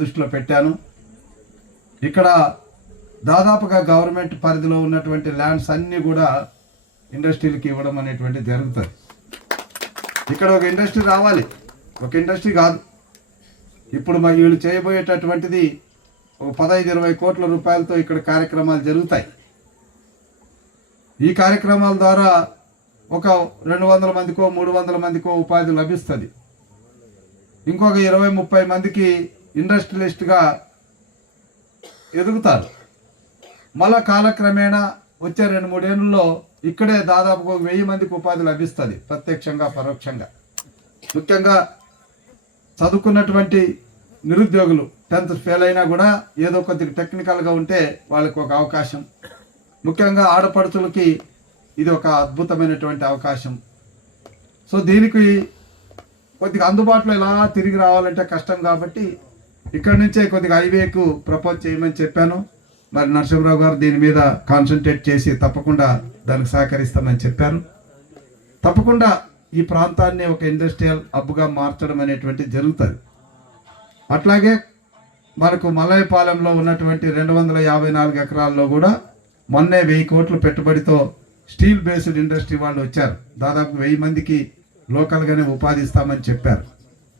దృష్టిలో పెట్టాను. ఇక్కడ దాదాపుగా గవర్నమెంట్ పరిధిలో ఉన్నటువంటి ల్యాండ్స్ అన్నీ కూడా ఇండస్ట్రీలకి ఇవ్వడం అనేటువంటి జరుగుతుంది. ఇక్కడ ఒక ఇండస్ట్రీ రావాలి. ఒక ఇండస్ట్రీ కాదు. ఇప్పుడు మా వీళ్ళు చేయబోయేటటువంటిది ఒక పదహైదు ఇరవై కోట్ల రూపాయలతో ఇక్కడ కార్యక్రమాలు జరుగుతాయి. ఈ కార్యక్రమాల ద్వారా ఒక రెండు వందల మందికో మూడు వందల మందికో ఉపాధి లభిస్తుంది. ఇంకొక ఇరవై ముప్పై మందికి ఇండస్ట్రియలిస్ట్గా ఎదుగుతారు. మళ్ళా కాలక్రమేణా వచ్చే రెండు మూడేళ్ళలో ఇక్కడే దాదాపు వెయ్యి మందికి ఉపాధి లభిస్తుంది ప్రత్యక్షంగా పరోక్షంగా. ముఖ్యంగా చదువుకున్నటువంటి నిరుద్యోగులు టెన్త్ ఫెయిల్ అయినా కూడా ఏదో కొద్దిగా టెక్నికల్గా ఉంటే వాళ్ళకి ఒక అవకాశం. ముఖ్యంగా ఆడపడుచులకి ఇది ఒక అద్భుతమైనటువంటి అవకాశం. సో దీనికి కొద్దిగా అందుబాటులో ఇలా తిరిగి రావాలంటే కష్టం కాబట్టి ఇక్కడ నుంచే కొద్దిగా హైవేకు ప్రపోజ్ చేయమని చెప్పాను. మరి నరసింహరావు గారు దీని మీద కాన్సన్ట్రేట్ చేసి తప్పకుండా దానికి సహకరిస్తామని చెప్పారు తప్పకుండా ఈ ప్రాంతాన్ని ఒక ఇండస్ట్రియల్ హబ్గా మార్చడం అనేటువంటి జరుగుతుంది. అట్లాగే మనకు మలయపాలెంలో ఉన్నటువంటి రెండు వందల యాభై నాలుగు ఎకరాల్లో కూడా మొన్నే వెయ్యి కోట్ల పెట్టుబడితో స్టీల్ బేస్డ్ ఇండస్ట్రీ వాళ్ళు వచ్చారు. దాదాపు వెయ్యి మందికి లోకల్గానే ఉపాధి ఇస్తామని చెప్పారు.